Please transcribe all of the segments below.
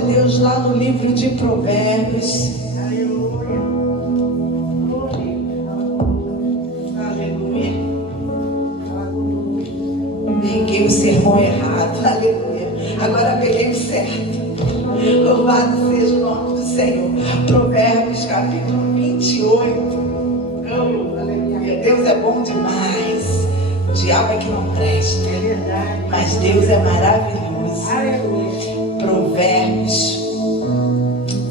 de Deus lá no livro de Provérbios. Aleluia. Aleluia. Peguei o sermão errado. Aleluia. Agora peguei o certo. Louvado seja o nome do Senhor. Provérbios capítulo 28. Oh, aleluia. Deus é bom demais. O diabo é que não presta. É verdade. Mas Deus é maravilhoso. Aleluia. Provérbios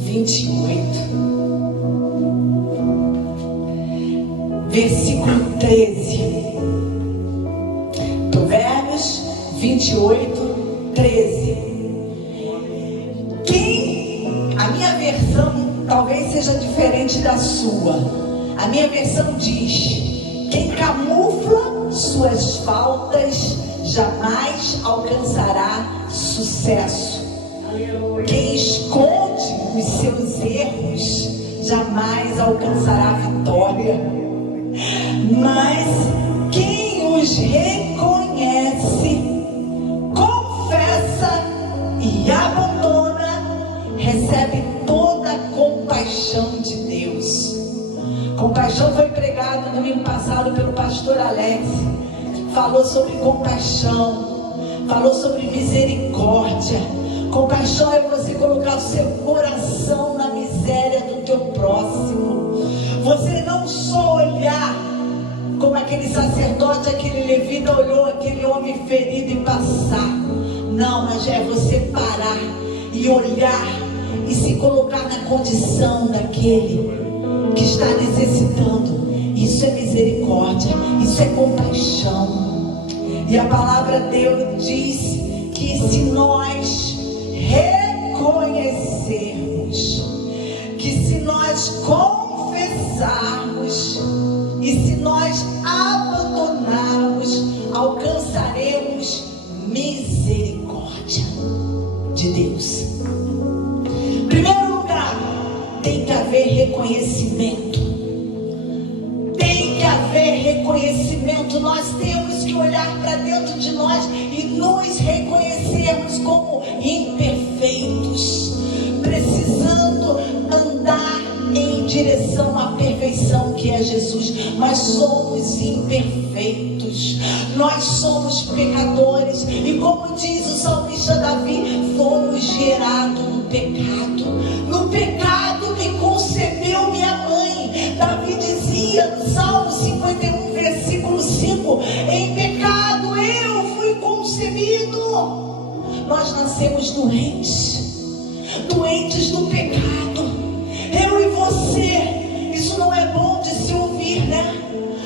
28, versículo 13. Provérbios 28, 13. A minha versão talvez seja diferente da sua. A minha versão diz: quem camufla suas faltas jamais alcançará sucesso. Quem esconde os seus erros jamais alcançará vitória. Mas quem os reconhece, confessa e abandona, recebe toda a compaixão de Deus. Compaixão foi pregado no domingo passado pelo pastor Alex. Falou sobre compaixão, falou sobre misericórdia. Compaixão é você colocar o seu coração na miséria do teu próximo. Você não só olhar como aquele sacerdote, aquele levita olhou aquele homem ferido e passar. Não, mas é você parar e olhar e se colocar na condição daquele que está necessitando. Isso é misericórdia, isso é compaixão. E a palavra de Deus diz que se nós reconhecermos, que se nós confessarmos e se nós abandonarmos, alcançaremos misericórdia de Deus. Em primeiro lugar, tem que haver reconhecimento. Tem que haver reconhecimento. Nós temos que olhar para dentro de nós e nos reconhecermos como imperfeitos, precisando andar em direção à perfeição que é Jesus. Mas somos imperfeitos, nós somos pecadores, e como diz o salmista Davi, fomos gerados no pecado. No pecado me concebeu minha mãe. Davi dizia no Salmo 51, versículo 5: em pecado eu fui concebido. Nós nascemos doentes do pecado. Eu e você, isso não é bom de se ouvir, né?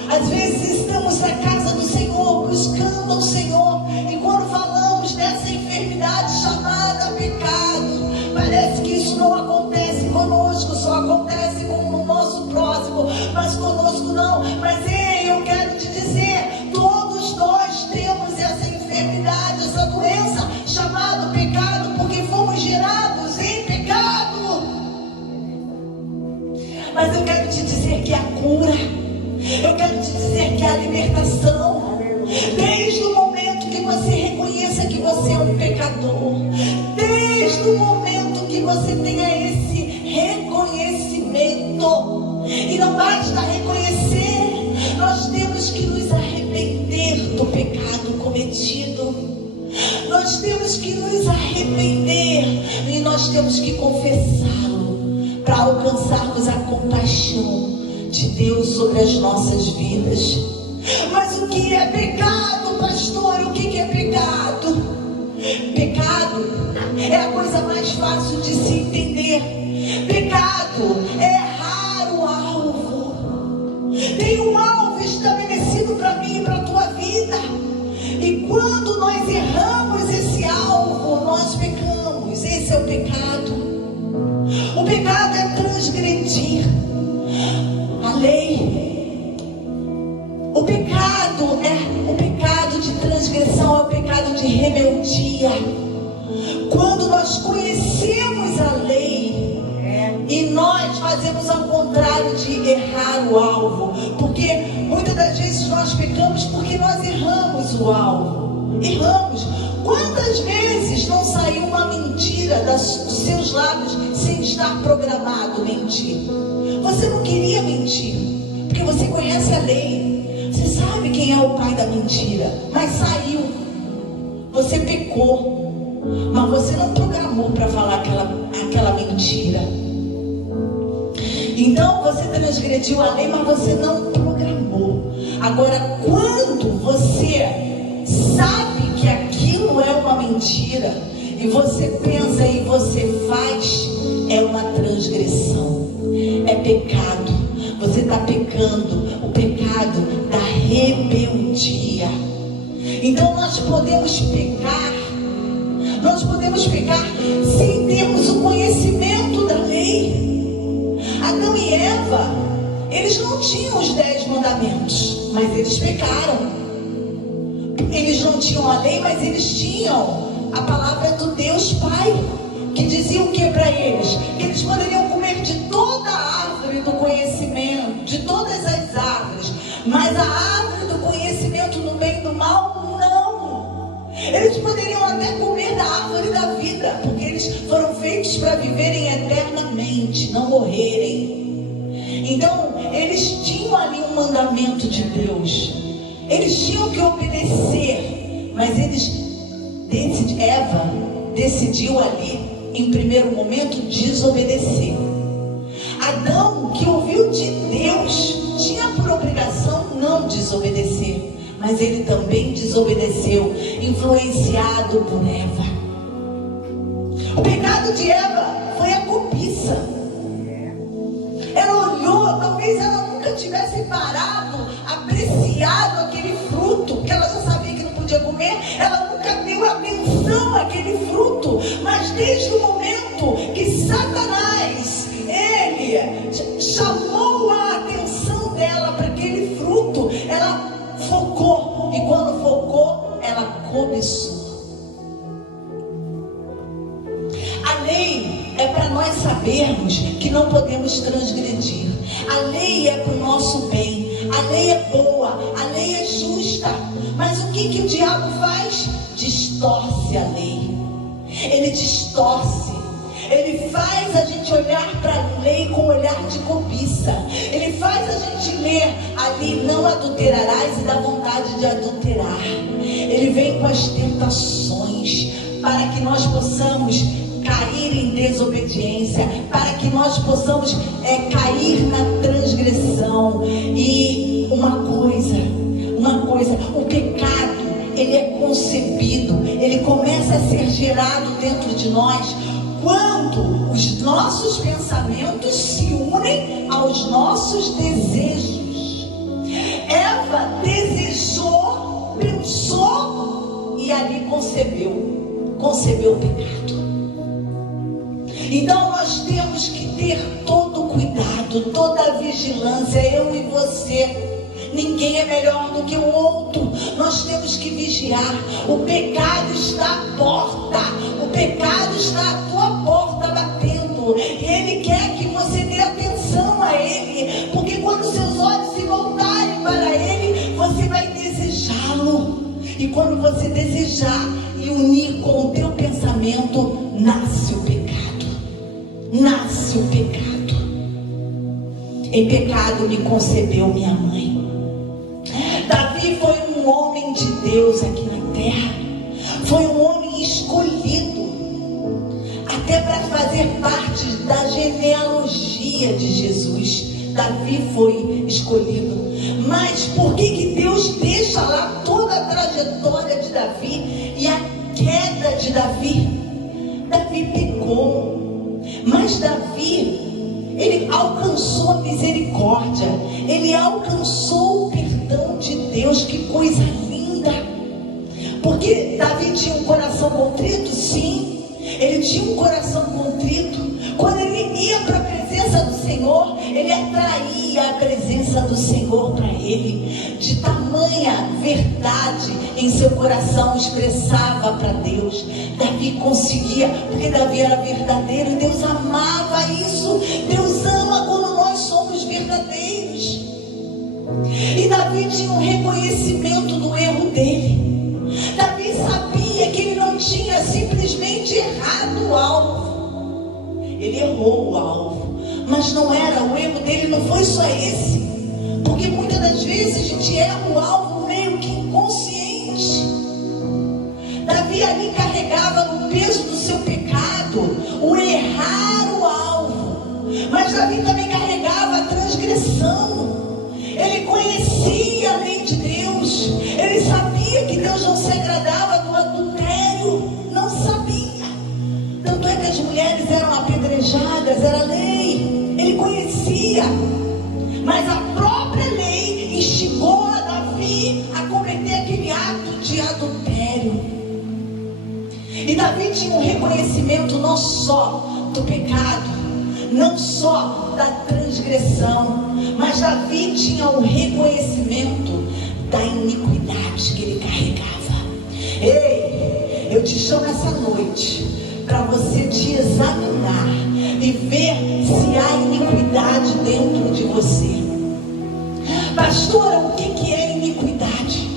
Às vezes estamos na casa do Senhor, buscando ao Senhor, e quando falamos dessa enfermidade chamada pecado, parece que isso não acontece conosco, só acontece com o nosso próximo, mas conosco não. Mas eu quero te dizer, todos nós temos essa enfermidade, essa doença chamada pecado, porque fomos gerados em pecado. Mas eu quero te dizer que a cura, eu quero te dizer que a libertação, desde o momento que você reconheça que você é um pecador, desde o momento que você tenha esse reconhecimento, e não basta reconhecer, nós temos que nos arrepender do pecado cometido. Nós temos que nos arrepender e nós temos que confessá-lo para alcançarmos a compaixão de Deus sobre as nossas vidas. Mas o que é pecado, pastor? O que é pecado? Pecado é a coisa mais fácil de se entender. Pecado é errar o alvo. Tem um alvo estabelecido para mim e para a tua vida, e quando nós erramos esse alvo, nós pecamos. Esse é o pecado. O pecado é transgredir a lei. O pecado é o pecado de transgressão, é o pecado de rebeldia. Quando nós conhecemos a lei e nós fazemos ao contrário de errar o alvo, porque muitas das vezes nós pecamos porque nós erramos o alvo. Erramos. Quantas vezes não saiu uma mentira da dos seus lábios sem estar programado mentir. Você não queria mentir, porque você conhece a lei. Você sabe quem é o pai da mentira, mas saiu. Você pecou, mas você não programou para falar aquela mentira. Então você transgrediu a lei, mas você não programou. Agora, quando você sabe que aquilo é uma mentira, e você pensa e você faz, é uma transgressão, é pecado. Você está pecando, o pecado da rebeldia. Então nós podemos pecar sem termos o conhecimento da lei. Adão e Eva, eles não tinham os 10 mandamentos, mas eles pecaram. Eles não tinham a lei, mas eles tinham a palavra do Deus Pai, que dizia o que para eles? Que eles poderiam comer de toda a árvore do conhecimento, de todas as árvores, mas a árvore do conhecimento no bem e do mal, não. Eles poderiam até comer da árvore da vida, porque eles foram feitos para viverem eternamente, não morrerem. Então, eles tinham ali um mandamento de Deus, eles tinham que obedecer, mas Eva decidiu ali, em primeiro momento, desobedecer. Adão, que ouviu de Deus, tinha por obrigação não desobedecer, mas ele também desobedeceu, influenciado por Eva. O pecado de Eva foi a cobiça. Ela olhou, talvez ela nunca tivesse parado, apreciado aquele fruto, que ela já sabia que não podia comer. Ela nunca deu atenção àquele fruto, mas desde o momento que Satanás, ele chamou a atenção dela para aquele fruto, ela focou, e quando focou, ela cobiçou. A lei é para nós sabermos que não podemos transgredir. A lei é para o nosso bem. A lei é boa, a lei é justa. Mas o que o diabo faz? Distorce a lei. Ele distorce. Ele faz a gente olhar para a lei com um olhar de cobiça. Ele faz a gente ler ali, não adulterarás, e dá vontade de adulterar. Ele vem com as tentações para que nós possamos cair em desobediência, para que nós possamos cair na transgressão. E uma coisa, o pecado, ele é concebido, ele começa a ser gerado dentro de nós quando os nossos pensamentos se unem aos nossos desejos. Eva desejou, pensou e ali concebeu o pecado. Então nós temos que ter todo o cuidado, toda a vigilância, eu e você. Ninguém é melhor do que o outro. Nós temos que vigiar. O pecado está à porta. O pecado está à tua porta batendo. E ele quer que você dê atenção a ele. Porque quando seus olhos se voltarem para ele, você vai desejá-lo. E quando você desejar e unir com o teu pensamento, nasce o pecado. Nasce o pecado. Em pecado me concebeu minha mãe. Davi foi um homem de Deus aqui na terra. Foi um homem escolhido até para fazer parte da genealogia de Jesus. Davi foi escolhido. Mas por que Deus deixa lá toda a trajetória de Davi e a queda de Davi? Davi pecou, mas Davi, ele alcançou a misericórdia, ele alcançou o perdão de Deus. Que coisa linda! Porque Davi tinha um coração contrito, sim, ele tinha um coração contrito. Quando ele ia para a presença do Senhor, ele atraía a presença do Senhor para ele. De tamanha verdade em seu coração expressava para Deus. Davi conseguia, porque Davi era verdadeiro e Deus amava isso. Deus ama quando nós somos verdadeiros. E Davi tinha um reconhecimento do erro dele. Davi sabia que ele não tinha simplesmente errado o alvo. ele errou o alvo, mas não era, o erro dele não foi só esse, porque muitas das vezes a gente erra o alvo meio que inconsciente. Davi ali carregava no peso do seu pecado o errar o alvo, mas Davi também carregava a transgressão. Ele conhecia a lei de Deus, ele sabia que Deus não se agradava do adultério, não sabia. Tanto é que as mulheres eram apedrejadas, era lei, ele conhecia, mas a própria lei instigou a Davi a cometer aquele ato de adultério. E Davi tinha um reconhecimento não só do pecado, não só da transgressão, mas Davi tinha um reconhecimento da iniquidade que ele carregava. Ei, eu te chamo essa noite para você te examinar e ver se há iniquidade dentro de você. Pastora, o que é iniquidade?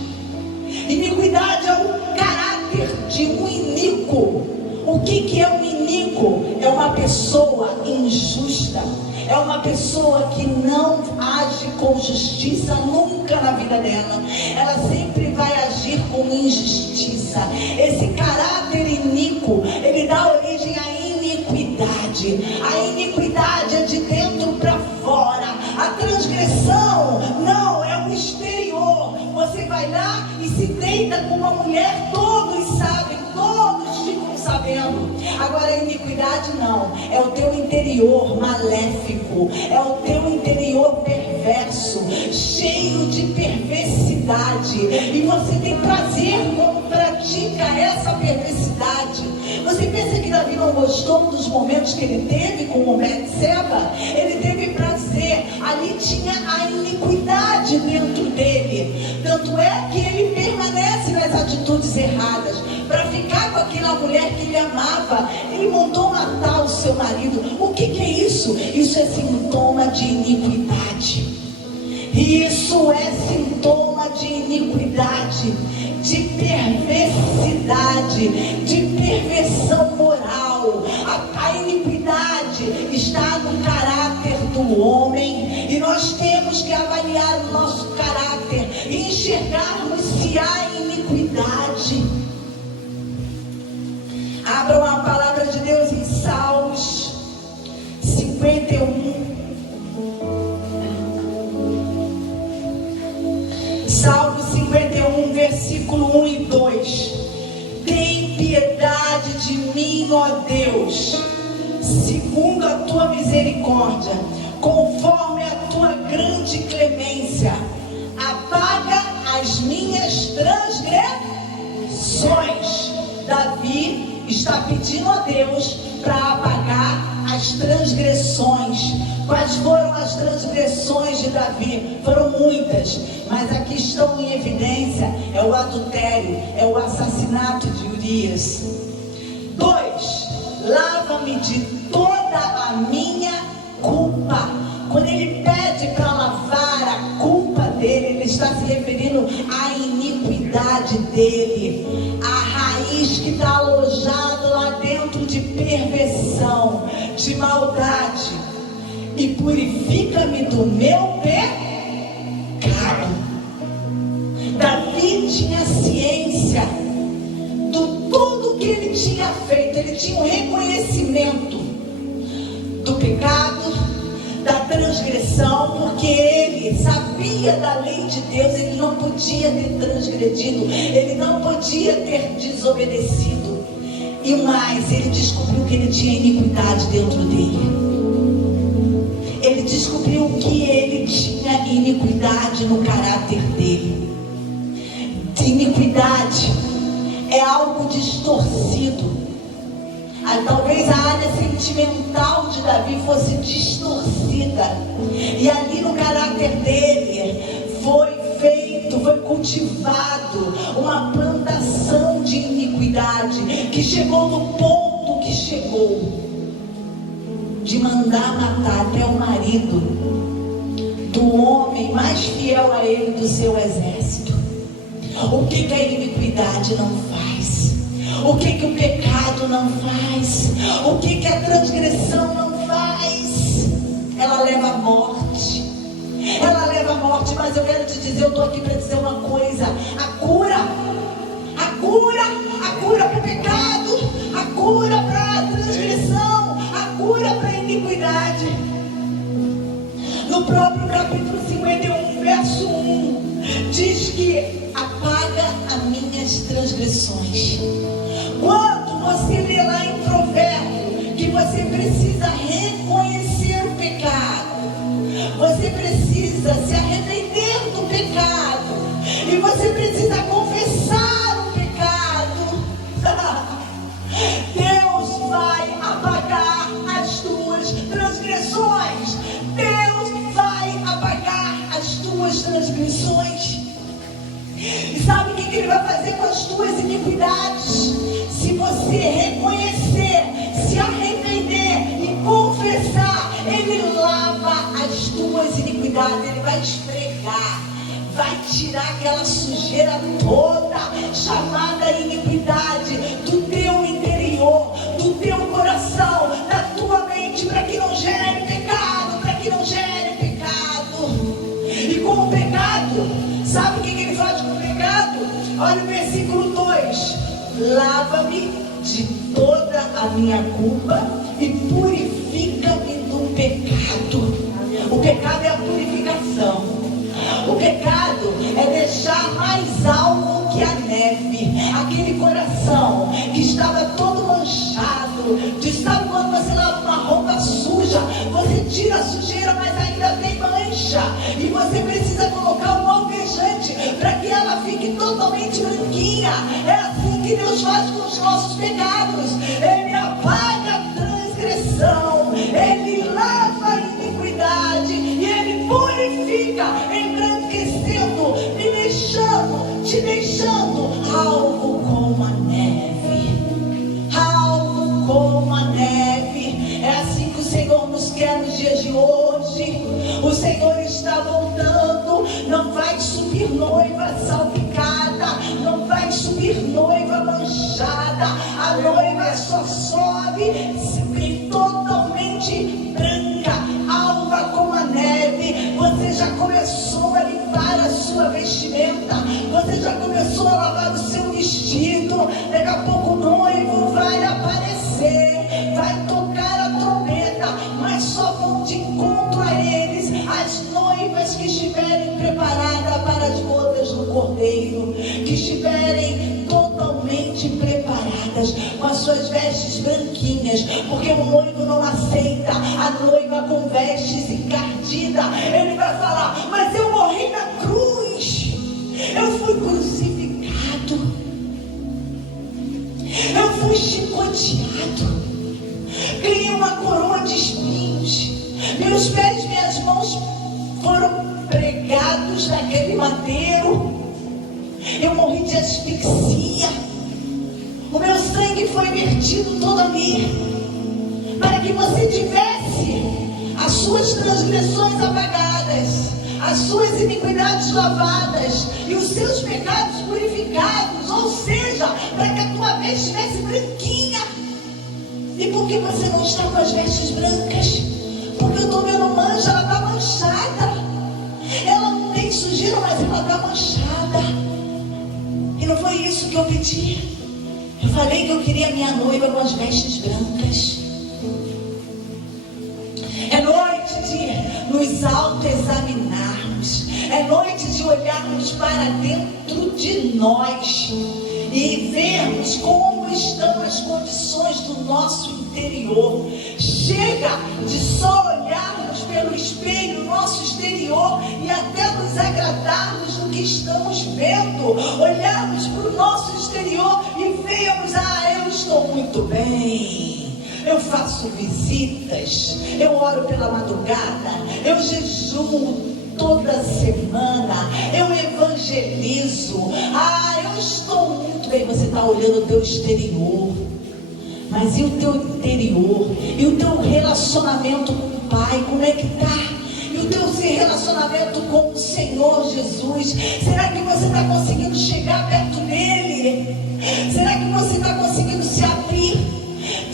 Iniquidade é o caráter de um iníquo. O que é um iníquo? É uma pessoa injusta, é uma pessoa que não age com justiça nunca na vida dela, ela sempre vai agir com injustiça. Esse caráter iníquo, ele dá origem à iniquidade. A iniquidade é de dentro para fora, a transgressão não, é o exterior. Você vai lá e se deita com uma mulher, todos sabem, todos ficam sabendo. Agora a iniquidade não, é o teu interior maléfico, é o teu interior perverso, cheio de perversidade, e você tem prazer quando pratica essa perversidade. Você pensa que Davi não gostou dos momentos que ele teve com Betseba? Ele teve prazer, ali tinha a iniquidade dentro dele, tanto é que ele permanece nas atitudes erradas, para ficar com aquela mulher que ele amava. Ele mandou matar o seu marido. O que é isso? Isso é sintoma de iniquidade. Isso é sintoma de iniquidade, de perversidade, de perversão moral. A iniquidade está no caráter do homem, e nós temos que avaliar o nosso caráter e enxergarmos se há iniquidade. Abram a palavra de Deus em Salmos 51. Salmo 51, versículo 1 e 2. Tem piedade de mim, ó Deus, segundo a tua misericórdia, conforme a tua grande clemência. Apaga as minhas transgressões. Davi está pedindo a Deus para apagar as transgressões. Quais foram as transgressões de Davi? Foram muitas, mas aqui estão em evidência: é o adultério, é o assassinato de Urias. 2. Lava-me de toda a minha culpa. Quando ele pede para lavar a culpa dele, ele está se referindo à iniquidade dele, a raiz que está alojado lá dentro de perversão, de maldade. E purifica-me do meu pecado. Davi tinha ciência do tudo que ele tinha feito. Ele tinha um reconhecimento do pecado, da transgressão, porque ele sabia da lei de Deus. Ele não podia ter transgredido, ele não podia ter desobedecido. E mais, ele descobriu que ele tinha iniquidade dentro dele. Ele descobriu que ele tinha iniquidade no caráter dele. Iniquidade é algo distorcido. Talvez a área sentimental de Davi fosse distorcida, e ali no caráter dele foi cultivado uma plantação de iniquidade, que chegou no ponto que chegou de mandar matar até o marido do homem mais fiel a ele do seu exército. O que a iniquidade não faz? O que o pecado não faz? O que a transgressão não ela leva à morte. Mas eu quero te dizer, eu estou aqui para dizer uma coisa: a cura para o pecado, a cura para a transgressão, a cura para a iniquidade. No próprio capítulo 51, verso 1, diz que apaga as minhas transgressões. Quando você lê lá em Provérbios que você precisa reconhecer o pecado, você precisa se arrepender do pecado, e você precisa confessar o pecado, Deus vai apagar as tuas transgressões. Deus vai apagar as tuas transgressões. E sabe o que Ele vai fazer com as tuas iniquidades? Se você reconhecer, se arrepender e confessar, Ele lava as tuas iniquidades. Ele vai esfregar, vai tirar aquela sujeira toda, chamada iniquidade, do teu interior, do teu coração, da tua mente, para que não gere pecado, para que não gere pecado. E com o pecado, sabe o que Ele faz com o pecado? Olha o versículo 2: lava-me de toda a minha culpa e purifica-me do pecado. O pecado é a purificação. O pecado é deixar mais alvo que a neve aquele coração que estava todo manchado. Sabe quando você lava uma roupa suja, você tira a sujeira, mas ainda tem mancha, e você precisa colocar um alvejante para que ela fique totalmente branquinha. É assim que Deus faz com os nossos pecados. Ele apaga a transgressão, Ele lava a iniquidade e Ele purifica, embranquecendo, te deixando alvo como a neve. Alvo como a neve. É assim que o Senhor nos quer nos dias de hoje. O Senhor está voltando. Não vai subir noiva salpicada, não vai subir noiva manchada. A noiva só sobe totalmente branca, alva como a neve. Você já começou a limpar a sua vestimenta, você já começou a lavar o seu vestido. Daqui a pouco o noivo vai aparecer, vai tocar a trombeta, mas só vão de encontro a eles as noivas que estiverem preparadas para as bodas do Cordeiro, que estiverem totalmente preparadas, com as suas vestes branquinhas, porque o noivo não aceita a noiva com vestes encardidas. Ele vai falar: mas eu morri na cruz, eu fui crucificado, eu fui chicoteado, ganhei uma coroa de espinhos, meus pés e minhas mãos foram pregados naquele madeiro, eu morri de asfixia, o meu sangue foi vertido todo ali, para que você tivesse as suas transgressões apagadas, as suas iniquidades lavadas e os seus pecados purificados. Ou seja, para que a tua veste estivesse branquinha. E por que você não está com as vestes brancas? Porque eu estou vendo mancha, ela está manchada. Ela não tem sujeira, mas ela está manchada. E não foi isso que eu pedi. Eu falei que eu queria minha noiva com as vestes brancas. É noite de nos autoexaminarmos. É noite de olharmos para dentro de nós e vermos como estão as condições do nosso interior. Chega de só olharmos pelo espelho nosso exterior e até nos agradarmos do que estamos vendo. Olharmos para o nosso exterior e vermos: eu estou muito bem, eu faço visitas, eu oro pela madrugada, eu jejuo toda semana, eu evangelizo, eu estou muito bem. Você está olhando o teu exterior, mas e o teu interior? E o teu relacionamento com o Pai, como é que está? E o teu relacionamento com o Senhor Jesus? Será que você está conseguindo chegar perto dele? Será que você está conseguindo se abrir?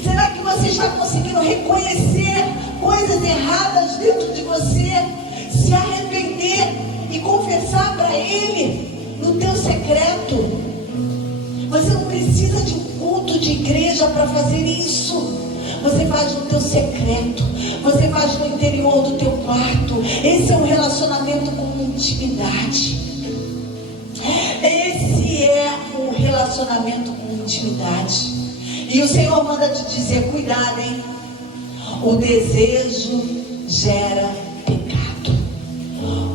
Será que você está conseguindo reconhecer coisas erradas dentro de você? Se arrepender faz no teu secreto, você faz no interior do teu quarto. Esse é um relacionamento com intimidade. Esse é um relacionamento com intimidade. E o Senhor manda te dizer: cuidado, hein? O desejo gera pecado.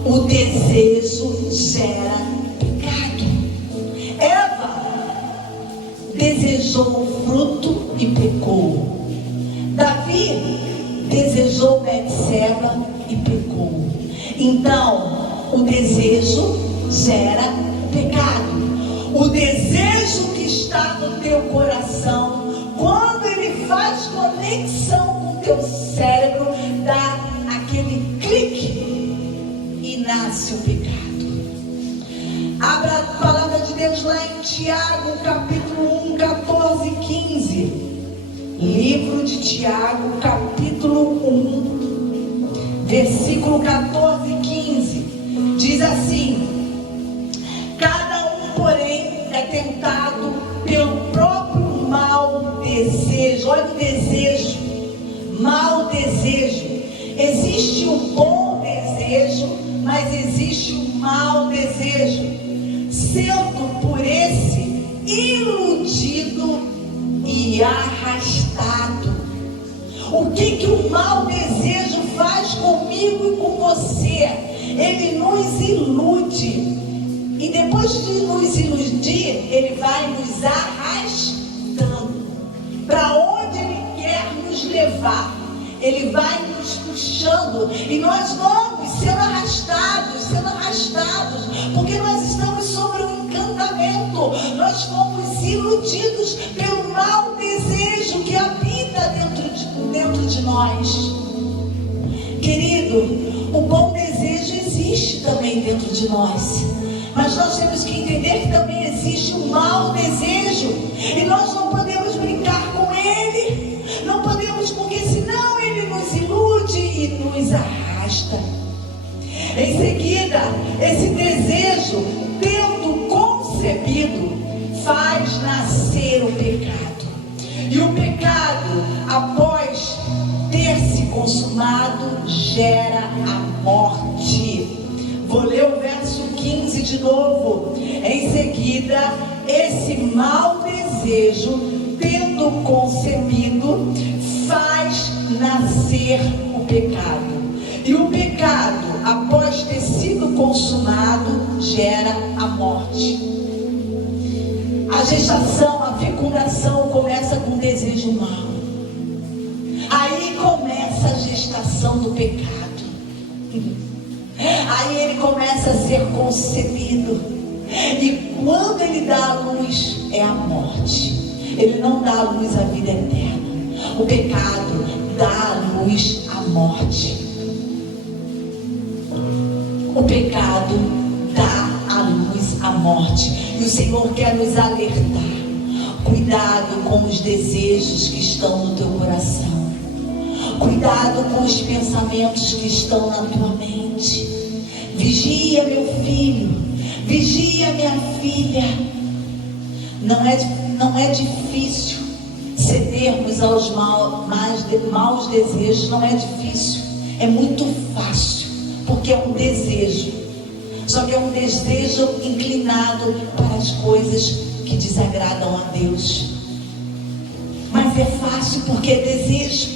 O desejo gera pecado. Eva desejou o fruto e pecou. Davi desejou Betseba e pecou. Então, o desejo gera pecado. O desejo que está no teu coração, quando ele faz conexão com o teu cérebro, dá aquele clique e nasce o pecado. Abra a palavra de Deus lá em Tiago, capítulo 1, 14 e 15. Livro de Tiago, capítulo 1, versículo 14 e 15. Diz assim: cada um, porém, é tentado pelo próprio mau desejo. Olha o desejo, mau desejo. Existe o bom desejo, mas existe o mau desejo, sendo por esse iludido e arrastado. O que o mau desejo faz comigo e com você? Ele nos ilude, e depois de nos iludir, ele vai nos arrastando para onde ele quer nos levar. Ele vai nos puxando e nós vamos sendo arrastados, porque nós estamos sobre um encantamento. Nós fomos iludidos pelo mau desejo que habita dentro de nós. Querido, o bom desejo existe também dentro de nós, mas nós temos que entender que também existe um mau desejo, e nós não podemos brincar com ele. Não podemos, porque senão ele nos ilude e nos arrasta. Em seguida, esse desejo, tendo concebido, faz nascer o pecado. E o pecado, após ter se consumado, gera a morte. Vou ler o verso 15 de novo. Em seguida, esse mau desejo, tendo concebido, faz nascer o pecado. E o pecado, após ter sido consumado, gera a morte. A gestação, a fecundação começa com um desejo mau. Aí começa a gestação do pecado. Aí ele começa a ser concebido. E quando ele dá a luz, é a morte. Ele não dá a luz à vida eterna. O pecado dá a luz à morte. O pecado dá a luz à morte. E o Senhor quer nos alertar. Cuidado com os desejos que estão no teu coração. Cuidado com os pensamentos que estão na tua mente. Vigia, meu filho. Vigia, minha filha. Não é difícil cedermos aos maus desejos. Não é difícil. É muito fácil. Porque é um desejo. Só que é um desejo inclinado para as coisas que desagradam a Deus. Mas é fácil porque é desejo.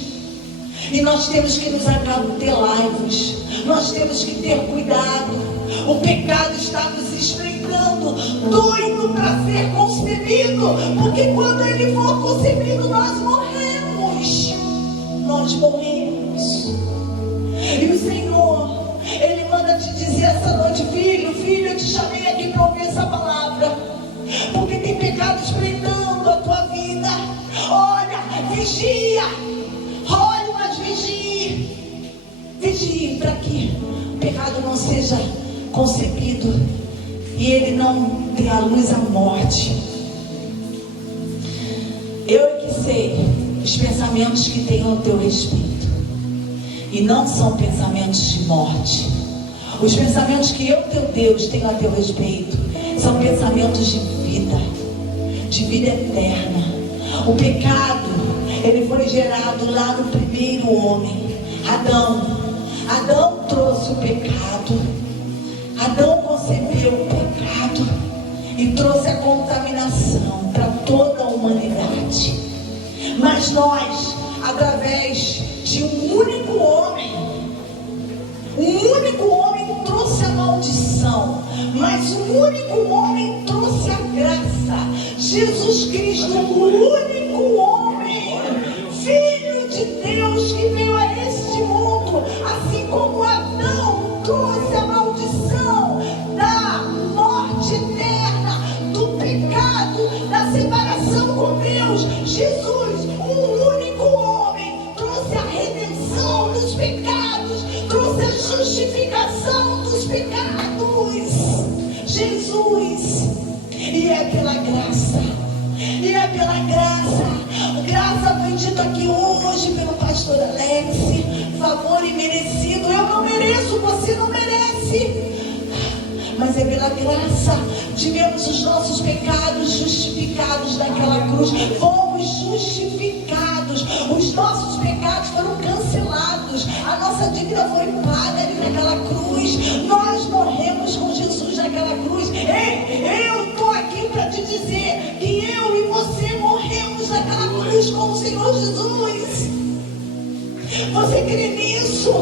E nós temos que nos acautelar-nos. Nós temos que ter cuidado. O pecado está nos espreitando, doido para ser concebido. Porque quando ele for concebido, nós morremos. Nós morremos. E o Senhor, Ele manda te dizer essa noite: filho, eu te chamei aqui para ouvir essa palavra. Porque tem pecado espreitando a tua vida. Olha, vigia. Olha, mas vigie. Vigie para que o pecado não seja concebido e ele não dê à luz à morte. Eu é que sei os pensamentos que tenho a teu respeito, e não são pensamentos de morte. Os pensamentos que eu, teu Deus, tenho a teu respeito são pensamentos de vida eterna. O pecado, Ele foi gerado lá no primeiro homem, Adão. Adão trouxe o pecado. Adão concebeu o pecado e trouxe a contaminação para toda a humanidade. Mas nós, através de um único homem trouxe a maldição, mas um único homem trouxe a graça. Jesus Cristo, o único homem, Filho de Deus, que veio a este mundo, assim como Adão trouxe a maldição da morte eterna, do pecado, da separação com Deus. Jesus, um único homem, trouxe a redenção dos pecados, trouxe a justificação dos pecados. Jesus, e é pela graça, graça foi dito aqui hoje pelo pastor Alex, favor imerecido. Eu não mereço, você não merece, mas é pela graça. Tivemos os nossos pecados justificados naquela cruz, fomos justificados, os nossos pecados foram cancelados, a nossa dívida foi paga ali naquela cruz. Nós morremos com Jesus naquela cruz. Ei, eu estou aqui para te dizer que eu e você morremos naquela cruz com o Senhor Jesus. Você crê nisso?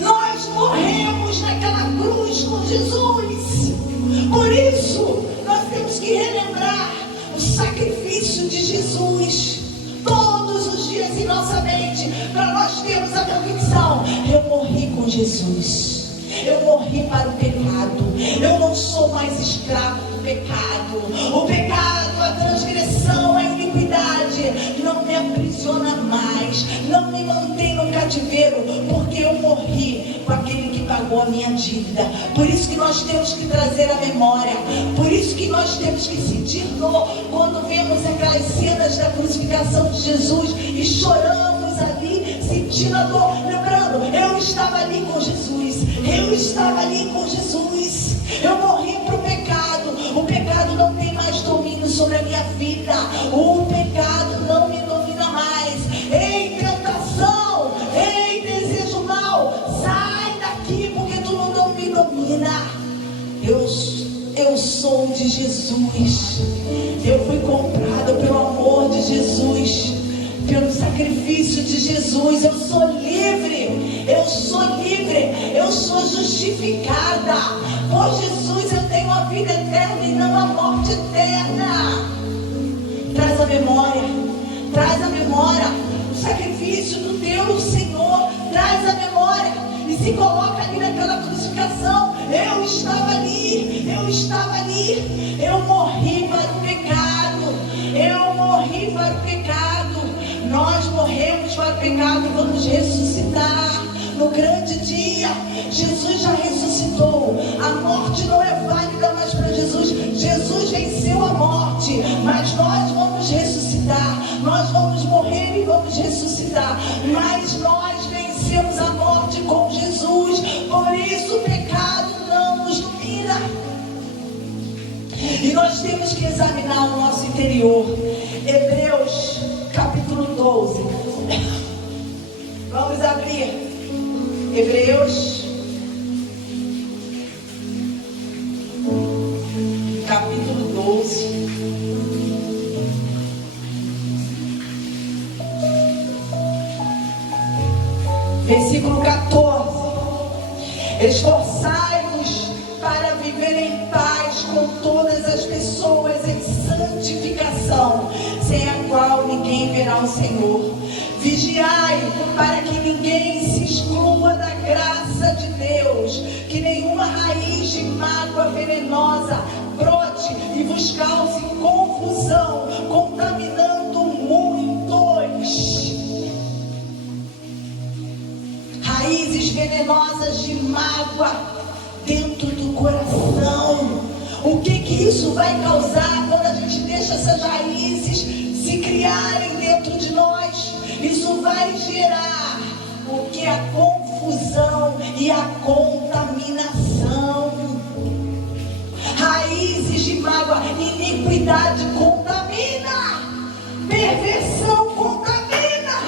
Nós morremos naquela cruz com Jesus. Por isso, nós temos que relembrar o sacrifício de Jesus todos os dias em nossa mente, para nós termos a convicção: eu morri com Jesus, eu morri para o pecado, eu não sou mais escravo do pecado. O pecado, a transgressão, a iniquidade não me aprisiona mais, não me mantém no cativeiro, porque eu morri com aquele que pagou a minha dívida. Por isso que nós temos que trazer a memória, por isso que nós temos que sentir dor quando vemos aquelas cenas da crucificação de Jesus e choramos ali, sentindo a dor, lembrando: eu estava ali com Jesus, eu estava ali com Jesus, eu morri para o pecado não tem mais domínio sobre a minha vida, o pecado não me domina mais. Ei, tentação, ei, desejo mal, sai daqui, porque tu não me domina. Eu sou de Jesus, eu fui comprada pelo amor de Jesus, pelo sacrifício de Jesus. Eu sou livre, eu sou justificada. Por Jesus eu tenho a vida eterna e não a morte eterna. Traz a memória, o sacrifício do teu Senhor, traz a memória e se coloca ali naquela crucificação. Eu estava ali, eu morri para o pecado, nós morremos para o pecado e vamos ressuscitar no grande dia. Jesus já ressuscitou, a morte não é válida mais para Jesus. Jesus venceu a morte, mas nós vamos ressuscitar, nós vamos morrer e vamos ressuscitar, mas nós vencemos a morte com Jesus. Por isso o pecado não nos domina. E nós temos que examinar o nosso interior. Hebreus capítulo 12. Vamos abrir Hebreus capítulo 12. Versículo 14. Esforçai-vos para viver em paz com todas as pessoas em santificação, sem a qual ninguém verá o Senhor. Vigiai para que ninguém se exclua da graça de Deus, que nenhuma raiz de mágoa venenosa brote e vos cause confusão, contaminando muitos. Raízes venenosas de mágoa dentro do coração. O que isso vai causar quando a gente deixa essas raízes se criarem dentro de nós? Isso vai gerar o que? A confusão e a contaminação. Raízes de mágoa, iniquidade contamina. Perversão contamina.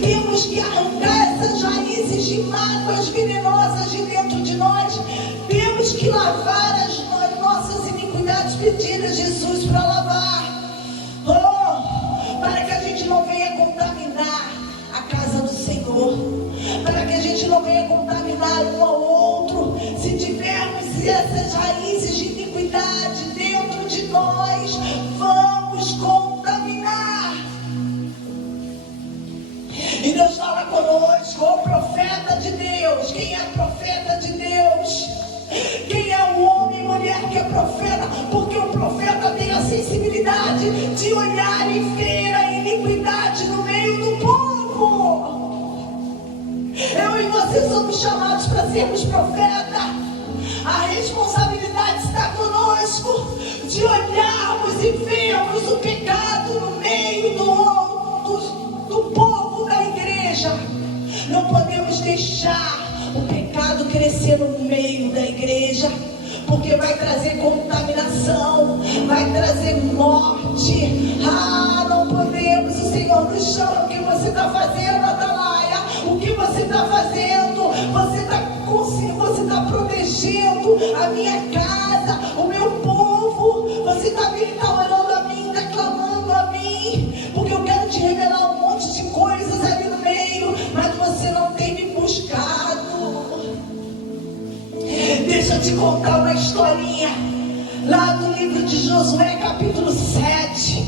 Temos que arrancar essas raízes de mágoas venenosas de dentro de nós. Temos que lavar as nossas iniquidades, pedir a Jesus para lavar. Para que a gente não venha contaminar a casa do Senhor. Para que a gente não venha contaminar um ao outro. Se tivermos essas raízes de iniquidade dentro de nós, vamos contaminar. E Deus fala conosco, o profeta de Deus. Quem é profeta de Deus? Quem é o homem e mulher que é profeta? Porque o profeta tem a sensibilidade de olhar e ver a iniquidade no meio do povo. Eu e você somos chamados para sermos profeta. A responsabilidade está conosco de olharmos e vermos o pecado no meio do povo da igreja. Não podemos deixar o pecado crescer no meio da igreja, porque vai trazer contaminação, vai trazer morte. Não podemos. O Senhor nos chama. O que você está fazendo, Atalaia? O que você está fazendo? Você está protegendo a minha casa, o meu povo. Você está orando a mim, está clamando a mim, porque eu quero te revelar um monte de coisas ali no meio, mas você não tem me buscado. Deixa eu te contar uma historinha lá do livro de Josué, capítulo 7.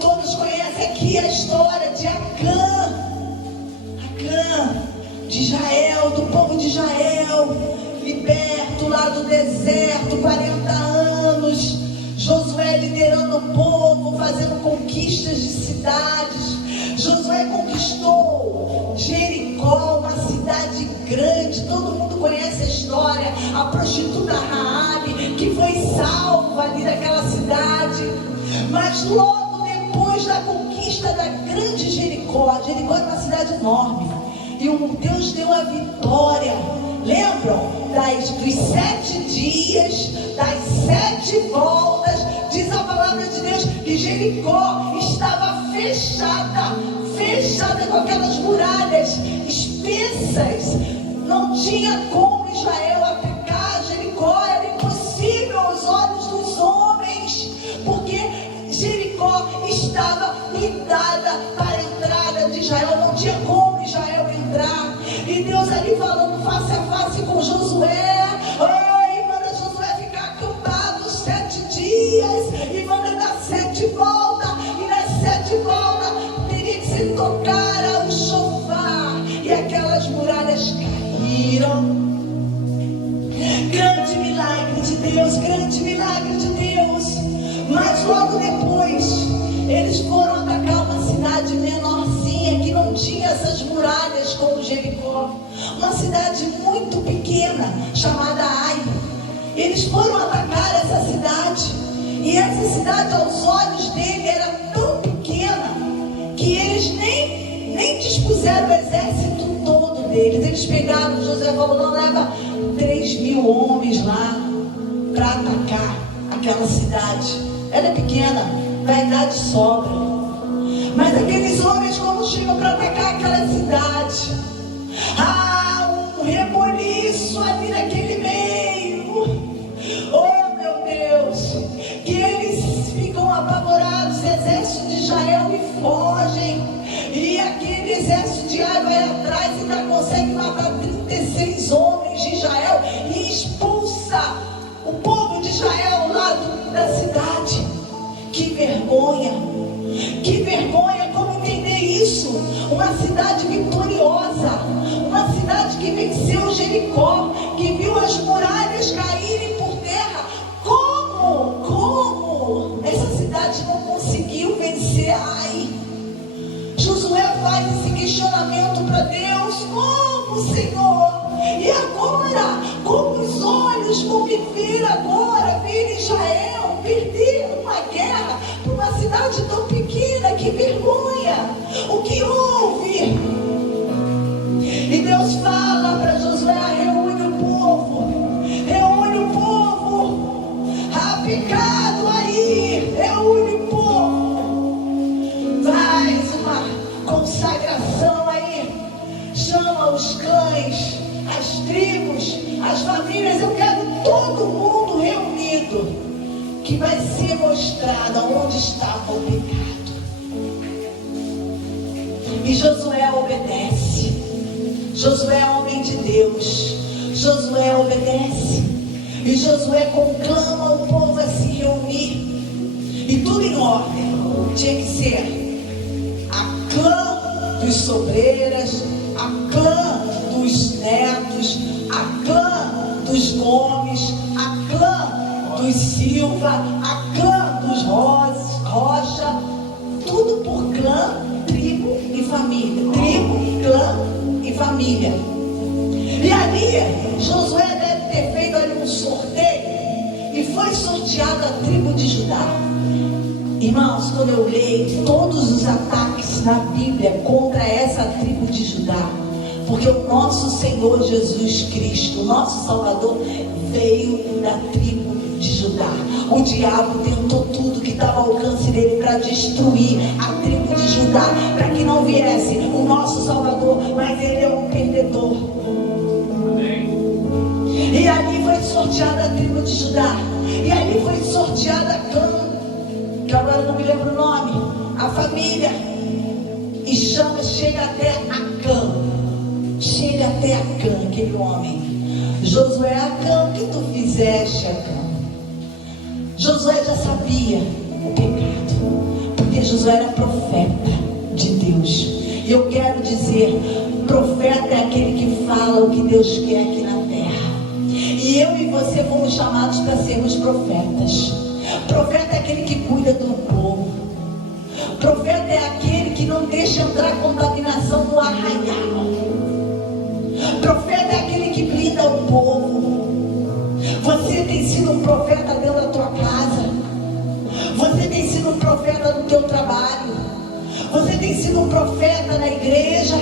Todos conhecem aqui a história de Acã, de Israel, do povo de Israel, liberto lá do deserto, 40 anos. Josué liderando o povo, fazendo conquistas de cidades. Josué conquistou Jericó, uma cidade grande. Todo mundo conhece a história. A prostituta Raabe, que foi salva ali daquela cidade. Mas logo depois da conquista da grande Jericó, Jericó era uma cidade enorme, e Deus deu a vitória. Lembram? Dos 7 dias, das 7 voltas, diz a palavra de Deus que Jericó estava fechada com aquelas muralhas espessas. Não tinha como Israel atacar Jericó, era impossível aos olhos dos homens, porque Jericó estava blindada para a entrada de Israel. Não tinha como Israel entrar. E Deus ali falando face a face com Josué. E manda Josué ficar acampado 7 dias, e manda dar 7 voltas. E nas 7 voltas teria que se tocar o chofar, e aquelas muralhas caíram. Grande milagre de Deus, grande milagre de Deus. Mas logo depois eles foram atacar uma cidade menorzinha, que não tinha essas muralhas como Jericó. Uma cidade muito pequena, chamada Ai. Eles foram atacar essa cidade, e essa cidade aos olhos dele era tão pequena que eles nem dispuseram o exército todo deles. Eles pegaram, José falou, não, leva 3.000 homens lá para atacar aquela cidade. Ela é pequena, vaidade sobra. Mas aqueles homens, quando chegam para atacar aquela cidade, um reboliço ali naquele meio. Oh meu Deus, que eles ficam apavorados, o exército de Israel, e fogem. E aquele exército de Ai vai atrás e ainda consegue matar 36 homens de Israel e expulsa o povo de Israel lá da cidade. Que vergonha! Que vergonha! Como entender isso? Uma cidade vitoriosa, uma cidade que venceu Jericó, que viu as muralhas caírem por terra. Como essa cidade não conseguiu vencer Ai? Josué faz esse questionamento para Deus: como, Senhor? E agora? Como os olhos vão me ver agora, ver Israel perder uma guerra para uma cidade tão pequena? Que vergonha! O que houve? E Deus fala para Josué: reúne o povo, há pecado aí, reúne o povo. famílias, eu quero todo mundo reunido, que vai ser mostrado onde estava o pecado. E Josué obedece. Josué é homem de Deus. Josué obedece. E Josué conclama o povo a se reunir. E tudo em ordem. Tinha que ser a clã dos Sobreiras, a clã dos Netos, a clã dos Gomes, a clã dos Silva, a clã dos Rocha, tudo por clã, tribo e família. Tribo, clã e família. E ali, Josué deve ter feito ali um sorteio e foi sorteada a tribo de Judá. Irmãos, quando eu leio todos os ataques na Bíblia contra essa tribo de Judá, porque o nosso Senhor Jesus Cristo, o nosso Salvador, veio da tribo de Judá. O diabo tentou tudo que estava ao alcance dele para destruir a tribo de Judá, para que não viesse o nosso Salvador, mas ele é um perdedor. E ali foi sorteada a tribo de Judá, e ali foi sorteada a clã, que agora não me lembro o nome, a família, e chega até Acã. Chega até Acã, aquele homem. Josué, Acã, o que tu fizeste, Acã? Josué já sabia o pecado, porque Josué era profeta de Deus. E eu quero dizer, profeta é aquele que fala o que Deus quer aqui na terra. E eu e você fomos chamados para sermos profetas. Profeta é aquele que cuida do povo. Profeta é aquele que não deixa entrar contaminação no arraial. Profeta é aquele que blinda o povo. Você tem sido um profeta dentro da tua casa. Você tem sido um profeta no teu trabalho. Você tem sido um profeta na igreja.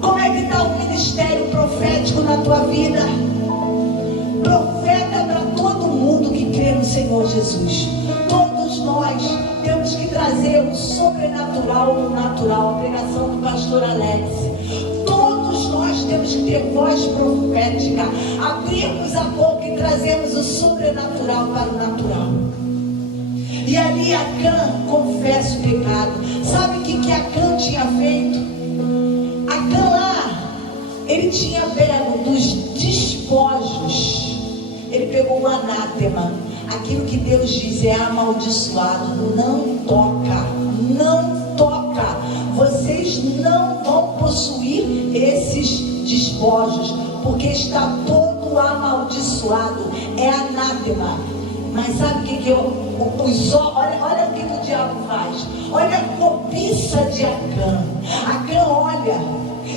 Como é que está o ministério profético na tua vida? Profeta é para todo mundo que crê no Senhor Jesus. Todos nós temos que trazer o sobrenatural no natural. A pregação do pastor Alex. Todos nós temos que ter voz profética. Abrirmos a boca e trazermos o sobrenatural para o natural. E ali Acã confessa o pecado. Sabe o que Acã tinha feito? Acã lá, ele tinha pego dos despojos. Ele pegou o anátema. Aquilo que Deus diz é amaldiçoado. Não toca. Não toca. Vocês não vão possuir esses despojos, porque está todo amaldiçoado. É anátema. Mas sabe o que olha o que o diabo faz. Olha a cobiça de Acã. Acã olha,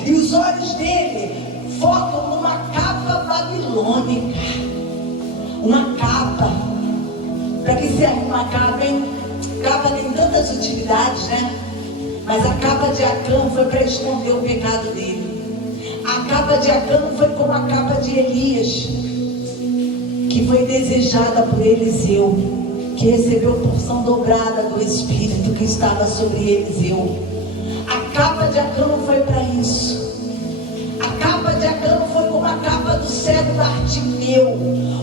e os olhos dele focam numa capa babilônica. Uma capa. Para que serve uma capa, hein? Capa tem tantas utilidades, né? Mas a capa de Acã foi para esconder o pecado dele. A capa de Acã foi como a capa de Elias, que foi desejada por Eliseu, que recebeu porção dobrada do Espírito que estava sobre Eliseu. A capa de Acã não foi para isso. A capa de Acã não foi como a capa do cego Bartimeu,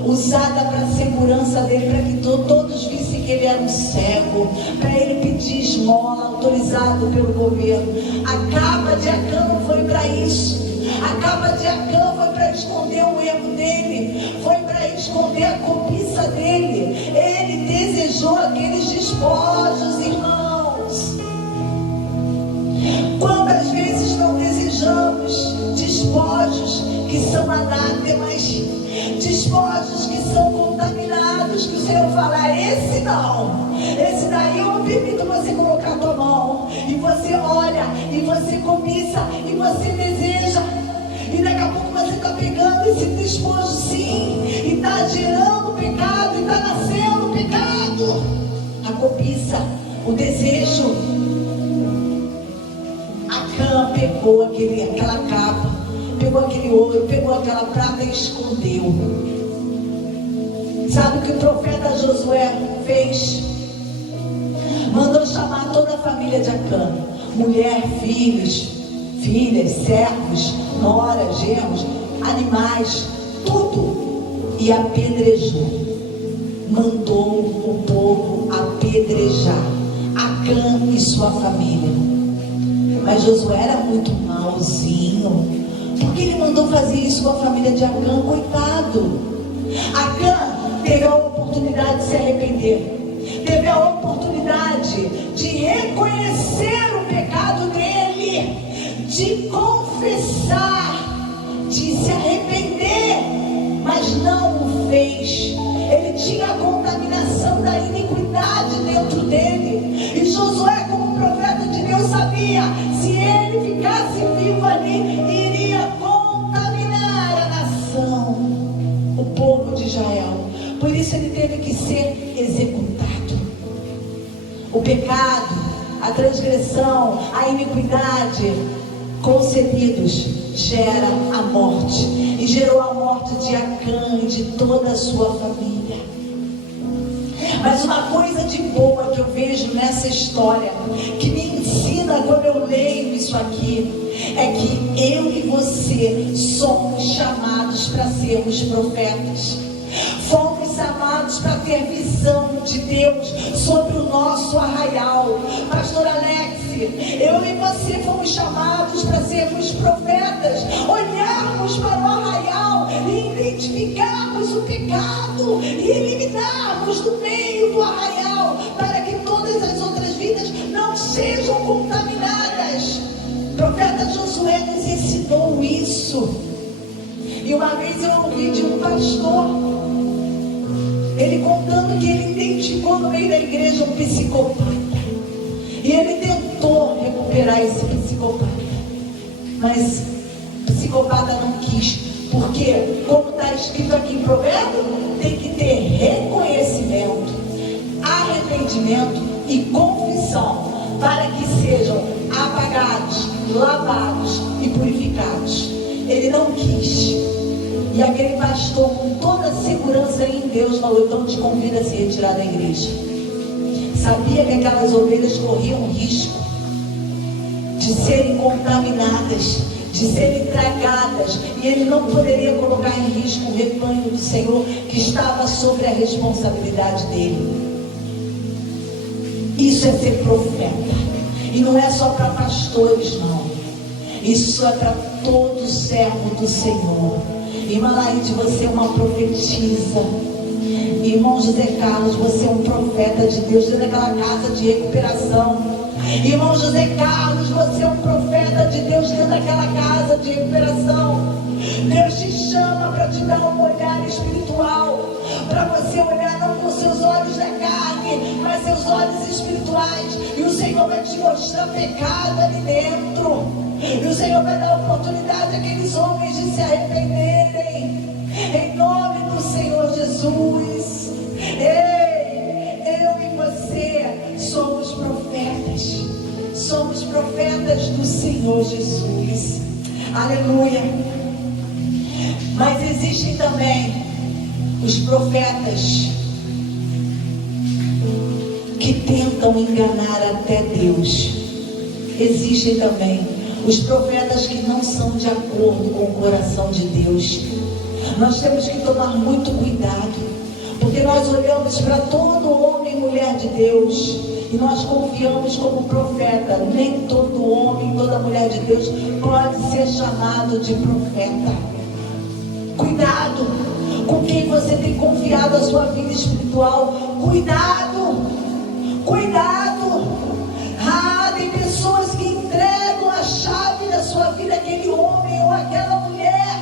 usada para a segurança dele, para que todos vissem que ele era um cego, para ele pedir esmola, autorizado pelo governo. A capa de Acã não foi para isso. A capa de Acã foi para esconder o erro dele, foi para esconder a cobiça dele. Ele desejou aqueles despojos, irmãos. Quantas vezes não desejamos despojos que são anátemas, despojos que são contaminados, que o Senhor fala, esse não, esse daí eu não permito você colocar a tua mão, e você olha, e você cobiça, e você deseja, e daqui a pouco você está pegando esse despojo sim, e está gerando pecado, e está nascendo pecado. A cobiça, o desejo. Acã pegou aquela capa, pegou aquele ouro, pegou aquela prata e escondeu. Sabe o que o profeta Josué fez? Mandou chamar toda a família de Acã, mulher, filhas, servos, noras, genros, animais, tudo e apedrejou. Mandou o povo apedrejar Acã e sua família. Mas Josué era muito mauzinho, porque ele mandou fazer isso com a família de Acã. Coitado. Acã teve a oportunidade de se arrepender, teve a oportunidade de reconhecer o pecado dele, de confessar, de se arrepender, mas não o fez. Ele tinha a contaminação da iniquidade dentro dele, e Josué, como profeta de Deus, sabia: se ele ficasse vivo ali, iria contaminar a nação, o povo de Israel. Por isso ele teve que ser executado. O pecado, a transgressão, a iniquidade concebidos gera a morte, e gerou a morte de Acã e de toda a sua família. Mas uma coisa de boa que eu vejo nessa história, que me ensina quando eu leio isso aqui, é que eu e você somos chamados para sermos profetas. Fomos chamados para ter visão de Deus sobre o nosso arraial. Pastor Alex, eu e você fomos chamados para sermos profetas, olharmos para o arraial e identificarmos o pecado e eliminarmos do meio do arraial, para que todas as outras vidas não sejam contaminadas. O profeta Josué nos ensinou isso. E uma vez eu ouvi de um pastor, ele contando que ele identificou no meio da igreja um psicopata, e ele tentou recuperar esse psicopata, mas o psicopata não quis, porque, como está escrito aqui em Provérbio, tem que ter reconhecimento, arrependimento e confissão, para que sejam apagados, lavados e purificados. Ele não quis. E aquele pastor, com toda a segurança em Deus, falou: então te convido a se retirar da igreja. Sabia que aquelas ovelhas corriam risco de serem contaminadas, de serem tragadas, e ele não poderia colocar em risco o rebanho do Senhor, que estava sobre a responsabilidade dele. Isso é ser profeta, e não é só para pastores, não. Isso é para todo servo do Senhor. Irmã Laide, você é uma profetisa. Irmão José Carlos, você é um profeta de Deus dentro daquela casa de recuperação. Irmão José Carlos, você é um profeta de Deus dentro daquela casa de recuperação. Deus te chama para te dar um olhar espiritual, para você olhar não com seus olhos da carne, mas seus olhos espirituais. E o Senhor vai te mostrar pecado ali dentro. E o Senhor vai dar oportunidade àqueles homens de se arrependerem, em nome do Senhor Jesus. Ei, eu e você somos profetas do Senhor Jesus. Aleluia. Mas existem também os profetas que tentam enganar até Deus. Existem também os profetas que não são de acordo com o coração de Deus. Nós temos que tomar muito cuidado, porque nós olhamos para todo homem e mulher de Deus e nós confiamos como profeta. Nem todo homem, toda mulher de Deus pode ser chamado de profeta. Cuidado com quem você tem confiado a sua vida espiritual. Cuidado, cuidado. Tem pessoas que entregam a chave da sua vida àquele homem ou àquela mulher.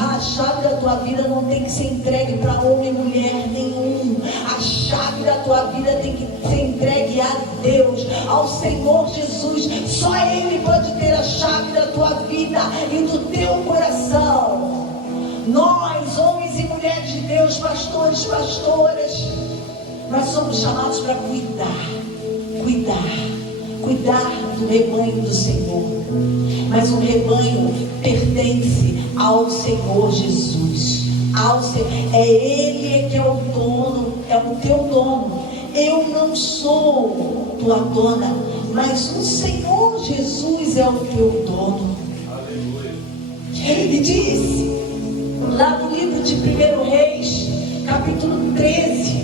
A chave da tua vida não tem que ser entregue para homem e mulher nenhum. A chave da tua vida tem que ser entregue a Deus, ao Senhor Jesus. Só Ele pode ter a chave da tua vida e do teu coração. Nós, homens e mulheres de Deus, pastores, pastoras, nós somos chamados para cuidar do rebanho do Senhor. Mas o rebanho pertence ao Senhor Jesus. É Ele que é o dono, é o teu dono. Eu não sou tua dona, mas o Senhor Jesus é o teu dono. Aleluia. Ele disse: Lá no livro de 1 Reis, capítulo 13,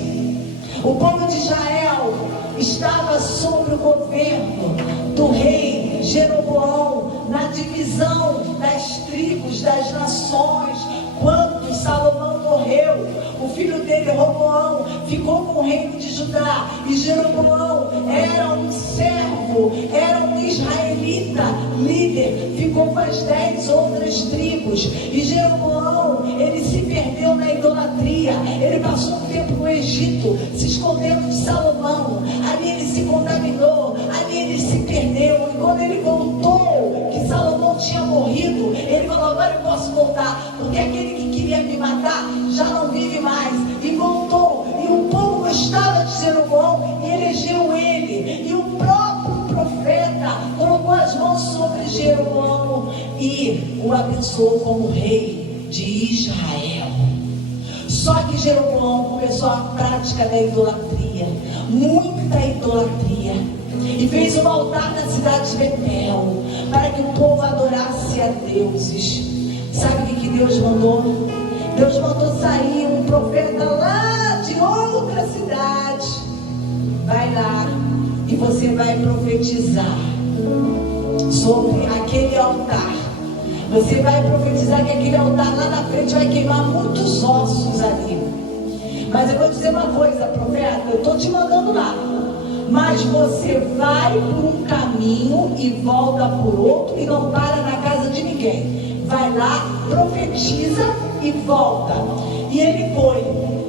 o povo de Israel estava sob o governo do rei Jeroboão, na divisão das tribos, das nações. Quando Salomão morreu, o filho dele, Roboão, ficou com o reino de Judá, e Jeroboão era um servo, era um israelita líder, ficou com as 10 outras tribos. E Jeroboão, ele se perdeu na idolatria, ele passou um tempo no Egito, se escondendo de Salomão. Ali ele se contaminou, ali ele se perdeu, e quando ele voltou, que Salomão tinha morrido, ele falou: agora eu posso voltar, porque aquele que queria me matar já não vive mais. E voltou, e o povo gostava de Jeroboão e elegeu ele, e o próprio profeta colocou as mãos sobre Jeroboão e o abençoou como rei de Israel. Só que Jeroboão começou a prática da idolatria, muita idolatria, e fez um altar na cidade de Betel para que o povo adorasse a deuses. Sabe o que Deus mandou? Deus mandou sair um profeta lá de outra cidade. Vai lá e você vai profetizar sobre aquele altar. Você vai profetizar que aquele altar lá na frente vai queimar muitos ossos ali. Mas eu vou dizer uma coisa, profeta, eu estou te mandando lá, mas você vai por um caminho e volta por outro, e não para na casa de ninguém. Vai lá, profetiza e volta. E ele foi.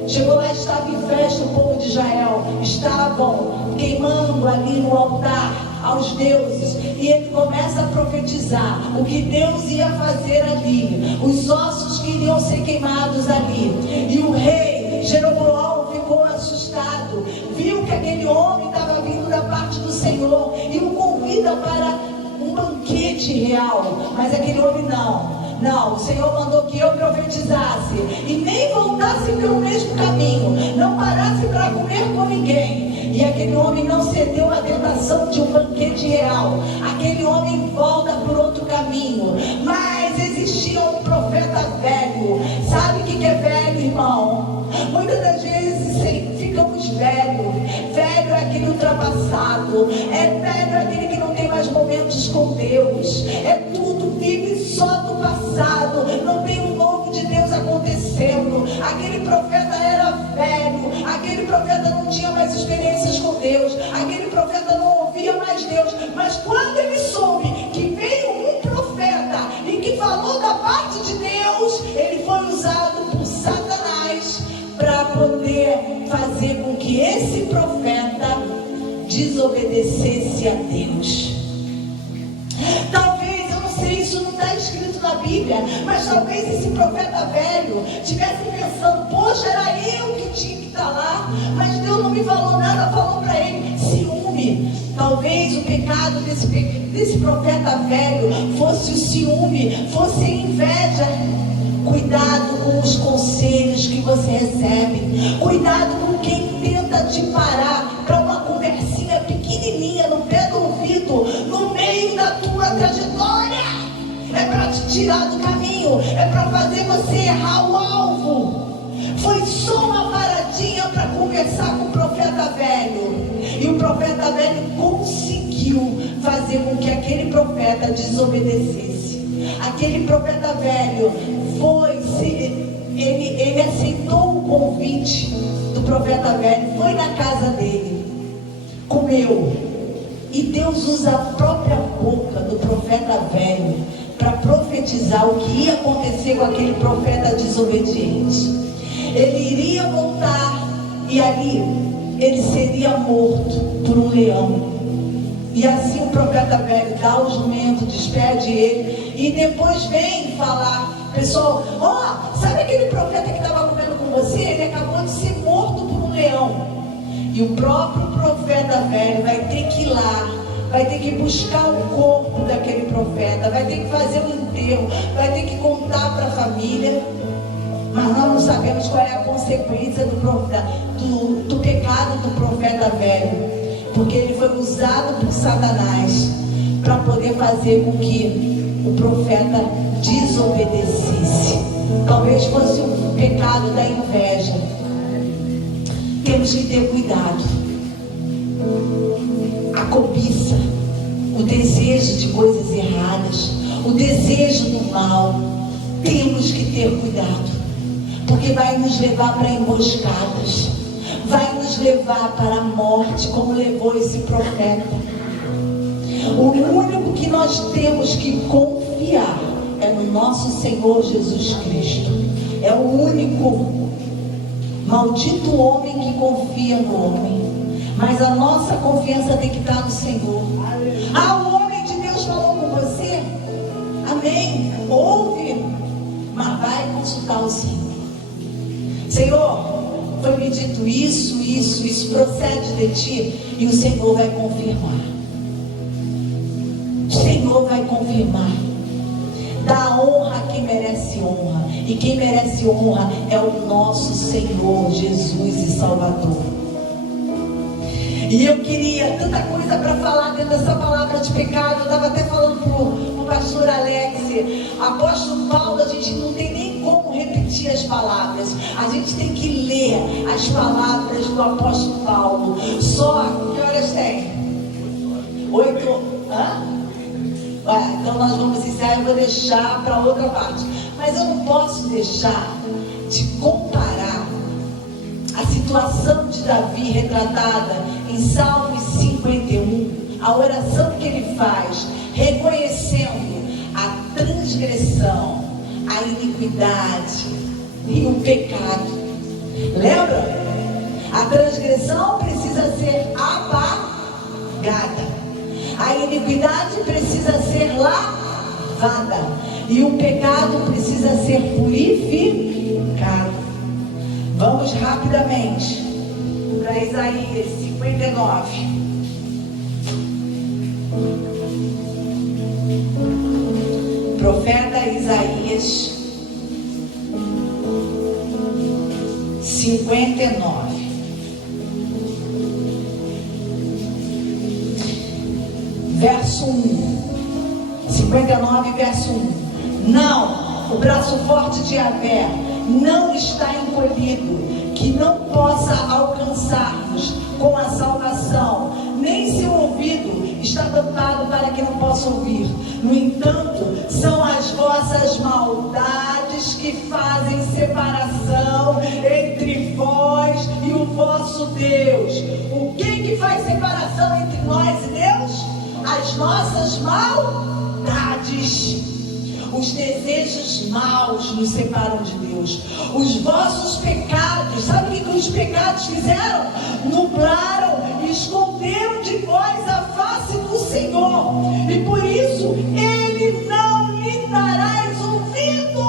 Chegou lá, estava em festa o povo de Israel. Estavam queimando ali no altar aos deuses. E ele começa a profetizar o que Deus ia fazer ali, os ossos que iriam ser queimados ali. E o rei Jeroboão ficou assustado, viu que aquele homem estava vindo da parte do Senhor e o convida para um banquete real. Mas aquele homem não, o Senhor mandou que eu profetizasse e nem voltasse pelo mesmo caminho, não parasse para comer com ninguém. E aquele homem não cedeu à tentação de um banquete real. Aquele homem volta por outro caminho. Mas existia um profeta velho. Sabe o que é velho, irmão? Muitas das vezes ficamos velhos. Velho é aquele ultrapassado. Velho é aquele que não tem mais momentos com Deus. Tudo vive só do passado. Não tem um novo de Deus acontecendo. Aquele profeta era velho. Aquele profeta não tinha mais experiências com Deus. Aquele profeta não ouvia mais Deus. Mas quando ele soube que veio um profeta e que falou da parte de Deus, ele foi usado por Satanás para poder fazer com que esse profeta desobedecesse a Deus. Talvez, eu não sei, isso não está escrito na Bíblia, mas talvez esse profeta velho estivesse pensando: poxa, era eu que tinha que estar lá, mas Deus não me falou nada. Falou para ele: ciúme. Talvez o pecado desse profeta velho fosse o ciúme, fosse a inveja. Cuidado com os conselhos que você recebe. Cuidado com quem tenta te parar para uma conversinha pequenininha no pé do ouvido, no meio da tua trajetória. É para te tirar do caminho, é para fazer você errar o alvo. Foi só uma paradinha para conversar com o profeta velho. E o profeta velho conseguiu fazer com que aquele profeta desobedecesse. Aquele profeta velho ele aceitou o convite do profeta velho, foi na casa dele, comeu. E Deus usa a própria boca do profeta velho para profetizar o que ia acontecer com aquele profeta desobediente. Ele iria voltar e ali ele seria morto por um leão. E assim o profeta velho dá o jumento, despede ele e depois vem falar: pessoal, sabe aquele profeta que estava comendo com você? Ele acabou de ser morto por um leão. E o próprio profeta velho vai ter que ir lá, vai ter que buscar o corpo daquele profeta, vai ter que fazer um enterro, vai ter que contar para a família. Mas nós não sabemos qual é a consequência do pecado do profeta velho, porque ele foi usado por Satanás para poder fazer com que o profeta desobedecesse. Talvez fosse o pecado da inveja. Temos que ter cuidado. A cobiça, o desejo de coisas erradas, o desejo do mal. Temos que ter cuidado, porque vai nos levar para emboscadas, vai nos levar para a morte, como levou esse profeta. O único que nós temos que confiar é no nosso Senhor Jesus Cristo. É o único. Maldito o homem que confia no homem, mas a nossa confiança tem que estar no Senhor. Ah, o homem de Deus falou com você? Amém, ouve, mas vai consultar o Senhor. Senhor, foi me dito isso procede de ti, e o Senhor vai confirmar. O Senhor vai confirmar. Dá honra a quem merece honra, e quem merece honra é o nosso Senhor Jesus e Salvador. E eu queria tanta coisa para falar dentro dessa palavra de pecado. Eu estava até falando para o pastor Alex, apóstolo Paulo, a gente não tem nem como repetir as palavras, a gente tem que ler as palavras do apóstolo Paulo. Só, que horas tem? 8? Então nós vamos encerrar, eu vou deixar para outra parte. Mas eu não posso deixar de comparar a situação de Davi retratada em Salmos 51, a oração que ele faz, reconhecendo a transgressão, a iniquidade e o pecado. Lembra? A transgressão precisa ser apagada, a iniquidade precisa ser lavada, e o pecado precisa ser purificado. Vamos rapidamente para Isaías 59. Profeta Isaías 59. Verso 1. 59, verso 1. Não, o braço forte de Yahvé não está encolhido, que não possa alcançar-nos com a salvação, nem seu ouvido está tampado para que não possa ouvir. No entanto, são as vossas maldades que fazem separação entre vós e o vosso Deus. O que faz separação entre nós e Deus? As nossas maldades. Os desejos maus nos separam de Deus. Os vossos pecados, sabe o que os pecados fizeram? Nublaram e esconderam de vós a face do Senhor. E por isso Ele não lhe darás ouvido.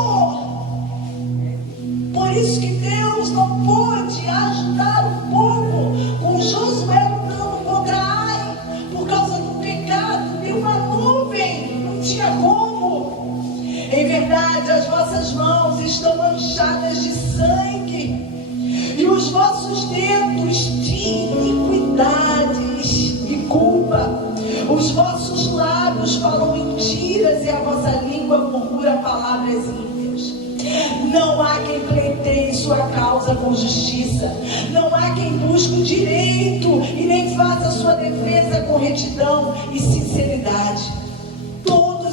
Por isso que Deus não pôde ajudar o povo com Josué lutando contra Ai, por causa do pecado. Deu uma nuvem, não tinha como. Em verdade, as vossas mãos estão manchadas de sangue, e os vossos dedos de iniquidades e culpa. Os vossos lábios falam mentiras, e a vossa língua murmura palavras ímpias. Não há quem pleiteie sua causa com justiça, não há quem busque o direito, e nem faça sua defesa com retidão e sinceridade.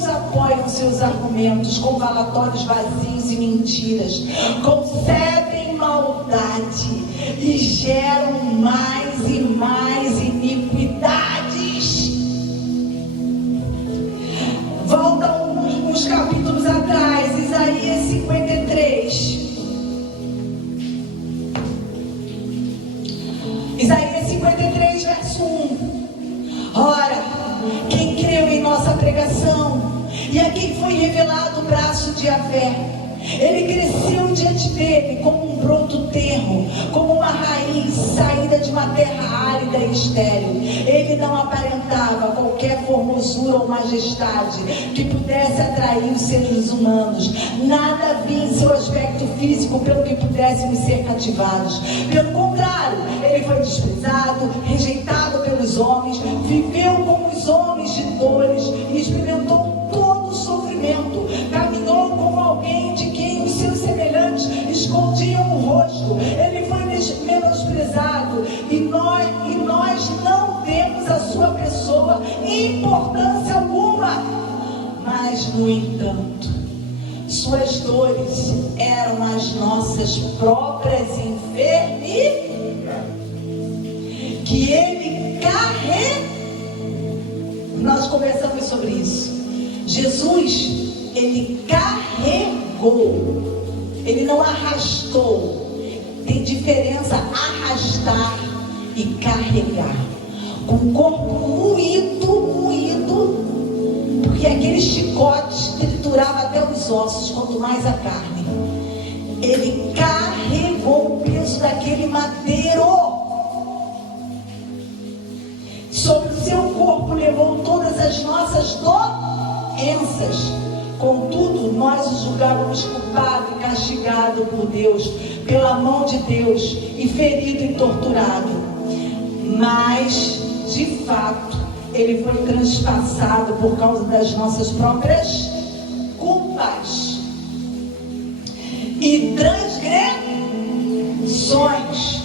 Apoiam seus argumentos com falatórios vazios e mentiras, concebem maldade e geram mais e mais iniquidades. Volta uns capítulos atrás, Isaías 53. Isaías 53, verso 1. Ora, quem creu em nossa pregação, e a quem foi revelado o braço de Yahvé, ele cresceu diante dele como um pronto terro, como uma raiz saída de uma terra árida e estéril. Ele não aparentava qualquer formosura ou majestade que pudesse atrair os seres humanos. Nada havia em seu aspecto físico pelo que pudéssemos ser cativados. Pelo contrário, ele foi desprezado, rejeitado pelos homens, viveu como os homens de dores e experimentou todo o sofrimento, caminhou Mas, no entanto, suas dores eram as nossas próprias enfermidades, que ele carregou. Nós conversamos sobre isso. Jesus, ele carregou, ele não arrastou. Tem diferença arrastar e carregar. Com o corpo moído, porque aquele chicote triturava até os ossos, quanto mais a carne. Ele carregou o peso daquele madeiro. Sobre o seu corpo levou todas as nossas doenças. Contudo, nós o julgávamos culpado e castigado por Deus, pela mão de Deus, e ferido e torturado. Mas, de fato, ele foi transpassado por causa das nossas próprias culpas e transgressões,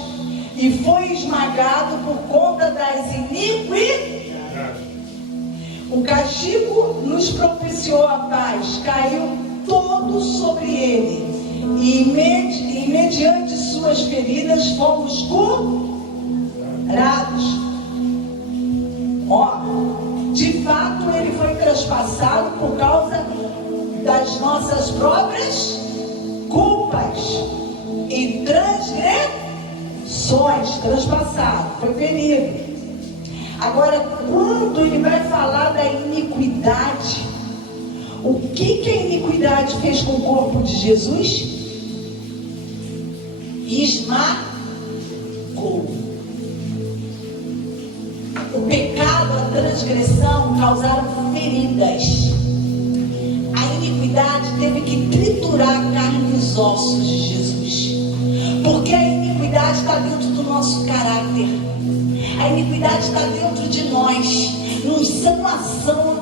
e foi esmagado por conta das iniquidades. O castigo nos propiciou a paz, caiu todo sobre ele, e mediante suas feridas fomos curados. De fato, ele foi transpassado por causa das nossas próprias culpas e transgressões. Transpassado, foi ferido. Agora, quando ele vai falar da iniquidade, o que a iniquidade fez com o corpo de Jesus? Esmagou. O pecado, a transgressão causaram feridas. A iniquidade teve que triturar a carne e os ossos de Jesus, porque a iniquidade está dentro do nosso caráter. A iniquidade está dentro de nós. Não são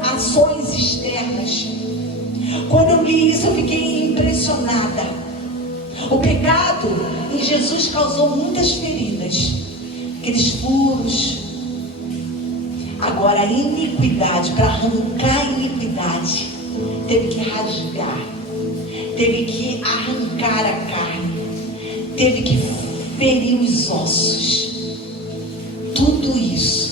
ações externas. Quando eu li isso, eu fiquei impressionada. O pecado em Jesus causou muitas feridas, aqueles furos. Agora a iniquidade, para arrancar a iniquidade, teve que rasgar, teve que arrancar a carne, teve que ferir os ossos. Tudo isso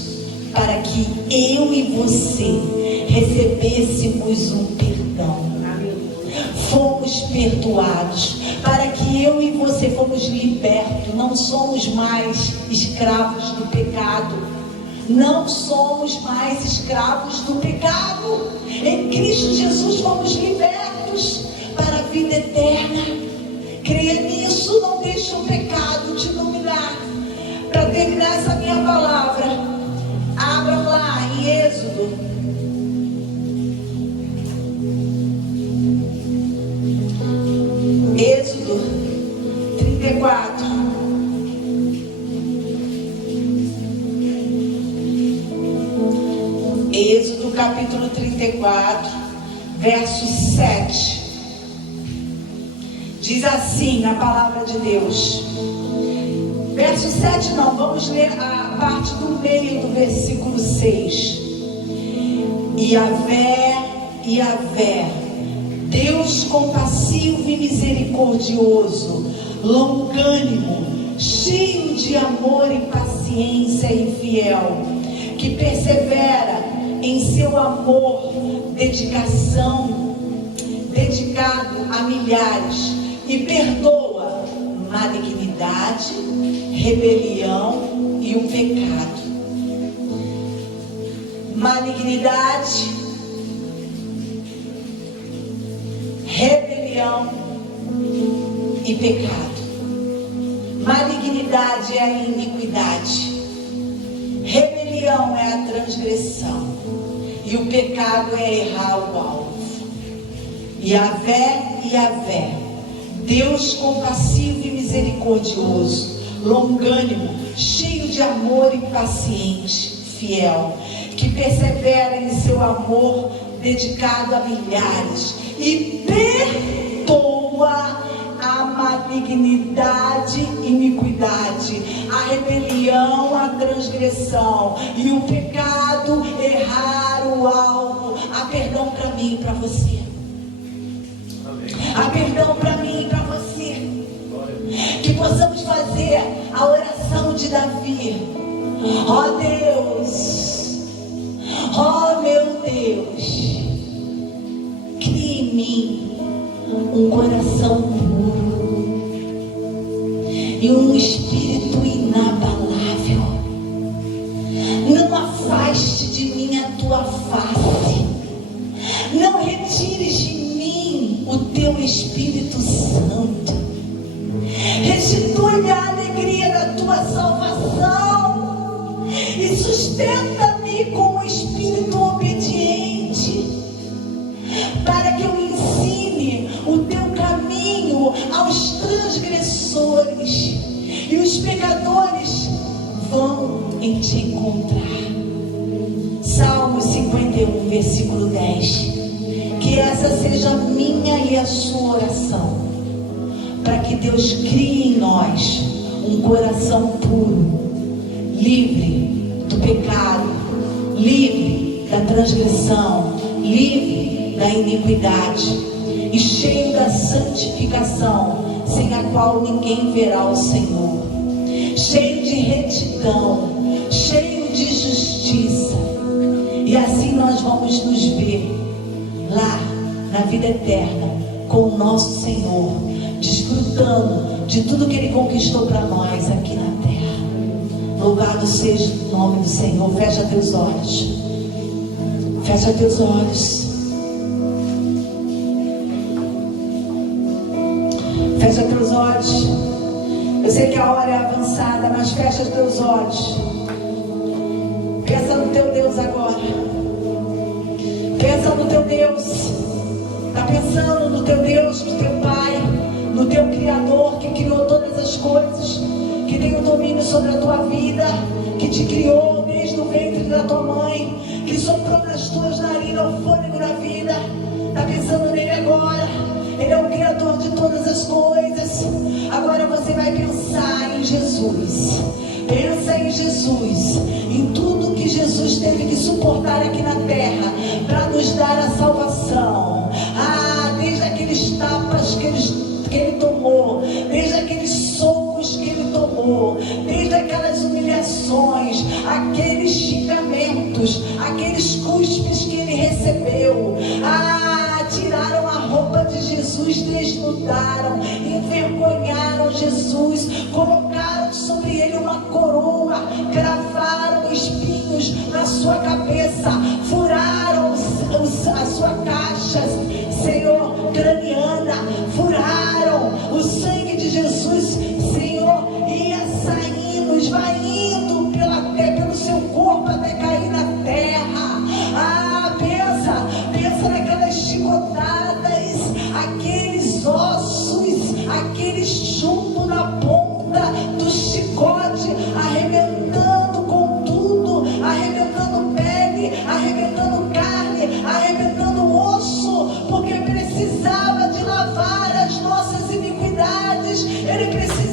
para que eu e você recebêssemos um perdão. Fomos perdoados, para que eu e você fomos libertos. Não somos mais escravos do pecado. Não somos mais escravos do pecado. Em Cristo Jesus fomos libertos para a vida eterna. Creia nisso, não deixe o pecado te dominar. Para terminar essa minha palavra, abram lá em Êxodo. Êxodo 34. Êxodo capítulo 34, verso 7. Diz assim a palavra de Deus. Verso 7 não, vamos ler a parte do meio do versículo 6. Yahvé, Deus compassivo e misericordioso, longânimo, cheio de amor e paciência e fiel, que persevera em seu amor, dedicado a milhares, e perdoa malignidade, rebelião e o pecado. Malignidade, rebelião e pecado. Malignidade é a iniquidade, rebelião é a transgressão e o pecado é errar o alvo. Yahvé, Deus compassivo e misericordioso, longânimo, cheio de amor e paciente, fiel, que persevera em seu amor, dedicado a milhares, e perdoa a malignidade, iniquidade, a rebelião, a transgressão e o pecado, errar o alvo, a perdão para mim e para você. Há perdão para mim e para você. Que possamos fazer a oração de Davi. Ó Deus, ó meu Deus, crie em mim um coração puro e um espírito inabalável. Não afaste de mim a tua face. Não retires de mim o teu Espírito Santo. Restitui-me a alegria da tua salvação e sustenta-me com o espírito obediente, para que eu ensine o teu caminho aos transgressores e os pecadores vão em te encontrar. Salmo 51, versículo 10. Que essa seja a minha e a sua oração, para que Deus crie em nós um coração puro, livre do pecado, livre da transgressão, livre da iniquidade e cheio da santificação, sem a qual ninguém verá o Senhor, cheio de retidão, cheio de justiça. E assim nós vamos nos ver lá na vida eterna com o nosso Senhor, desfrutando de tudo que Ele conquistou para nós aqui na terra. Louvado seja o nome do Senhor. Fecha teus olhos. Fecha teus olhos. Fecha teus olhos. Eu sei que a hora é avançada, mas fecha teus olhos. Pensa no teu Deus agora. Pensa no teu Deus. Está pensando no teu Deus, no teu Pai, no teu Criador que criou todas as coisas, que tem o domínio sobre a tua vida, que te criou desde o ventre da tua mãe, que soprou nas tuas narinas o fôlego da vida. Está pensando nele agora. Ele é o Criador de todas as coisas. Agora você vai pensar em Jesus. Pensa em Jesus, em tudo que Jesus teve que suportar aqui na terra para nos dar a salvação. Desde aqueles tapas que ele tomou, desde aqueles socos que ele tomou, desde aquelas humilhações, aqueles xingamentos, aqueles cuspes que ele recebeu. Tiraram a roupa de Jesus, desnudaram, envergonharam Jesus, colocaram sobre ele uma coroa, cravaram espinhos na sua cabeça, furaram a sua caixa, Senhor, craniana, furaram o sangue de Jesus, Senhor, ia saindo, esvaindo pelo seu corpo até cair na terra. Pensa naquelas chicotadas, aqueles ossos, aquele chumbo na ponta do chicote, arrebentando com tudo, arrebentando pele, arrebentando carne, arrebentando osso, porque precisava de lavar as nossas iniquidades. Ele precisava